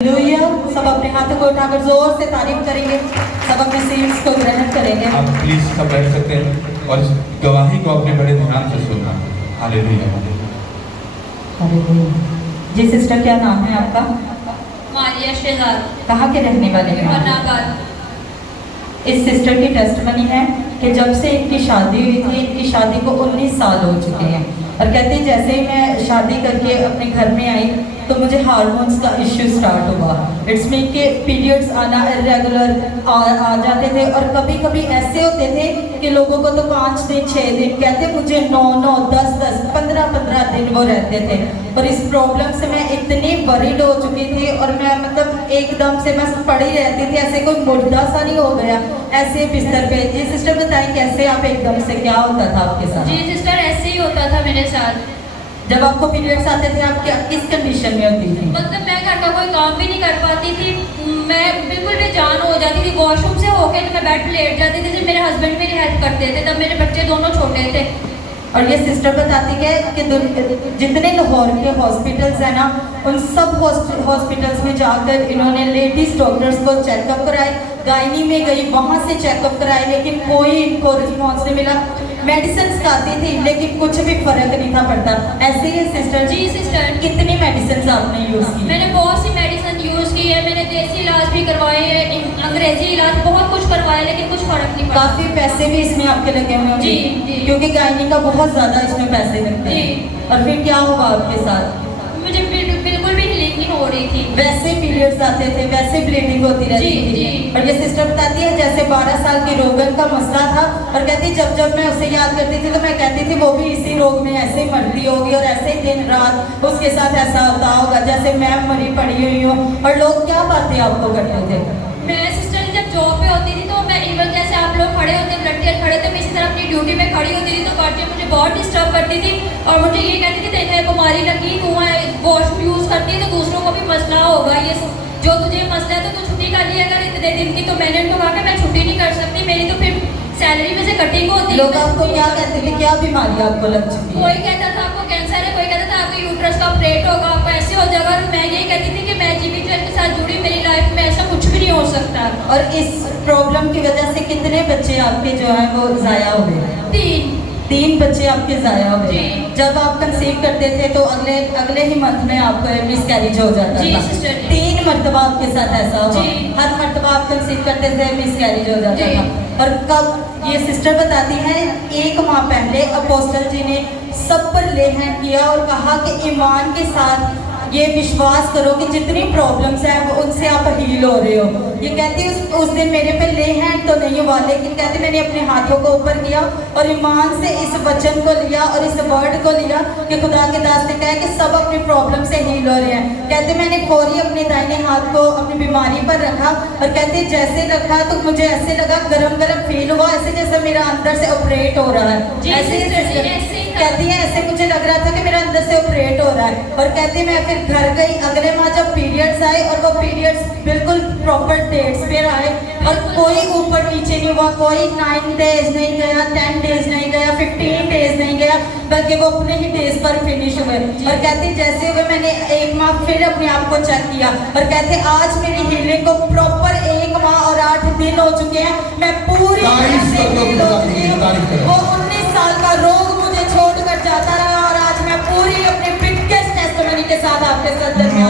Hallelujah. सब अपने हाथों को उठाकर जोर से तारीफ करेंगे, सब अपने सीट्स को ग्रहण करेंगे। आप प्लीज सब बैठ सकते हैं और इस गवाही को अपने बड़े ध्यान से सुनना। हालेलुया। हालेलुया। जी सिस्टर, क्या नाम है आपका? मारिया शहजाद। कहाँ के रहने वाले हैं? मनाबाद। इस सिस्टर की टेस्टमनी है कि जब से इनकी शादी हुई थी, इनकी शादी को 19 साल हो चुके हैं और कहते हैं जैसे ही मैं शादी करके अपने घर में आई तो मुझे हार्मोन्स का इश्यू स्टार्ट हुआ। इट्स मीन के पीरियड्स आना इरेगुलर आ जाते थे और कभी कभी ऐसे होते थे कि लोगों को तो 5 दिन 6 दिन कहते, मुझे 9 10 10 15 दिन वो रहते थे। और इस प्रॉब्लम से मैं इतनी वरीड हो चुकी थी और मैं मतलब एकदम से मैं पड़ी रहती थी, ऐसे कोई मुर्दा सा नहीं हो गया ऐसे बिस्तर पे। जी सिस्टर बताएं कैसे आप एकदम से क्या होता था आपके साथ? जी सिस्टर, ऐसे ही होता था मेरे साथ। जब आपको पीरियड्स आते थे आप क्या किस कंडीशन में होती थी? मतलब मैं घर का कोई काम भी नहीं कर पाती थी, मैं बिल्कुल बेजान हो जाती थी। वॉशरूम से होके तो मैं बेड पे लेट जाती थी। मेरे हस्बैंड मेरी हेल्प करते थे, तब मेरे बच्चे दोनों छोटे थे। और ये सिस्टर बताती है कि जितने लाहौर के हॉस्पिटल्स हैं ना, उन सब हॉस्पिटल्स में जाकर इन्होंने लेडीज डॉक्टर्स को चेकअप कराए, गायनी में गई वहाँ से चेकअप कराए, लेकिन कोई इनको रिस्पॉन्स नहीं मिला। मेडिसिन खाती थी लेकिन कुछ भी फर्क नहीं था पड़ता। ऐसे ही सिस्टर? जी सिस्टर। कितनी मेडिसिन आपने यूज़ की? मैंने बहुत सी मेडिसिन यूज़ की है, मैंने देसी इलाज भी करवाए हैं, अंग्रेजी इलाज बहुत कुछ करवाया, लेकिन कुछ फर्क नहीं पड़ा। काफ़ी पैसे भी इसमें आपके लगे हुए होंगे। जी। क्योंकि गायनी का बहुत ज़्यादा इसमें पैसे लगते हैं। जी। और फिर क्या हुआ आपके साथ? मुझे बिल्कुल भी हीलिंग नहीं हो रही थी। वैसे पीरियड्स आते थे, वैसे ब्लीडिंग होती रहती जी, थी। जी। और ये सिस्टर बताती है जैसे 12 साल की रोगन का मसला था और कहती जब मैं उसे याद करती थी तो मैं कहती थी वो भी इसी रोग में ऐसे ही मरती होगी और ऐसे ही दिन रात उसके साथ ऐसा होता होगा जैसे मैं मरी पड़ी हुई हूँ। और लोग क्या बातें आपको करते थे? मैं सिस्टर जब जॉब पे होती थी तो मैं इवन जैसे आप लोग खड़े होते हैं ब्लड खड़े थे, मैं इसी तरह अपनी ड्यूटी में खड़ी होती थी तो पार्टी मुझे बहुत डिस्टर्ब करती थी और मुझे ये कहती थी तेरे बीमारी लगी, तू वॉशरूम यूज़ करती है तो दूसरों को भी मसला होगा, ये जो तुझे मसला है तो तू छुट्टी कर ली अगर इतने दिन की। तो मैंने उनको कहा कि मैं छुट्टी नहीं कर सकती, मेरी तो फिर सैलरी में से कटिंग होती है। लोग आपको क्या कहते थे, क्या बीमारी आपको लग चुकी है? कोई कहता था आपको कैंसर है, कोई कहता था आपको यूट्रस का ऑपरेट होगा, आपको ऐसे हो जाएगा। और मैं यही कहती थी कि मैं जीवी ज्वेल के साथ जुड़ी, मेरी लाइफ में ऐसा कुछ भी नहीं हो सकता। और इस प्रॉब्लम की वजह से कितने बच्चे आपके जो हैं वो ज़ाया हो गए? 3 बच्चे आपके ज़ाया हो गए। जब आप कंसीव करते थे तो अगले ही मंथ में आपको मिसकैरेज हो जाता जी, था। सिस्टर। 3 मरतबा आपके साथ ऐसा हुआ। जी। हर मरतबा आप कंसीव करते थे मिसकैरेज हो जाता जी। था। और कब ये सिस्टर बताती हैं 1 माह पहले अपोस्टल जी ने सब पर लेहन किया और कहा कि ईमान के साथ ये विश्वास करो कि जितनी प्रॉब्लम्स हैं वो उनसे आप हील हो रहे हो। ये कहती है उस दिन मेरे पे ले हैंड तो नहीं हुआ, लेकिन कहती मैंने अपने हाथों को ऊपर किया और ईमान से इस वचन को लिया और इस वर्ड को लिया कि खुदा के दास ने कहा कि सब अपनी प्रॉब्लम से हील हो रहे हैं। कहते मैंने फौरी अपने दाहिने हाथ को अपनी बीमारी पर रखा और कहते जैसे रखा तो मुझे ऐसे लगा गरम गरम फील हुआ, ऐसे जैसे मेरा अंदर से ऑपरेट हो रहा है। ऐसे कहती है ऐसे मुझे लग रहा था कि मेरा अंदर से ऑपरेट हो रहा है। और कहती मैं फिर घर गई, अगले माह जब पीरियड्स आए और वो पीरियड्स बिल्कुल प्रॉपर डेट्स पे आए और कोई ऊपर नीचे नहीं हुआ, कोई 9 डेज नहीं गया, 10 डेज नहीं गया, 15 डेज नहीं गया, बल्कि वो अपने ही डेज पर फिनिश हुए। और कहती जैसे हुए मैंने 1 माह फिर अपने आप को चेक किया और कहते आज मेरी हीलिंग को प्रॉपर 1 माह और 8 दिन हो चुके हैं। मैं पूरी तरह से heal हो चुकी हूँ। वो 19 साल का रोग मुझे छोड़कर जाता रहा और आज मैं पूरी अपने बिगेस्ट टेस्टिमनी के साथ आपके साथ कमलिया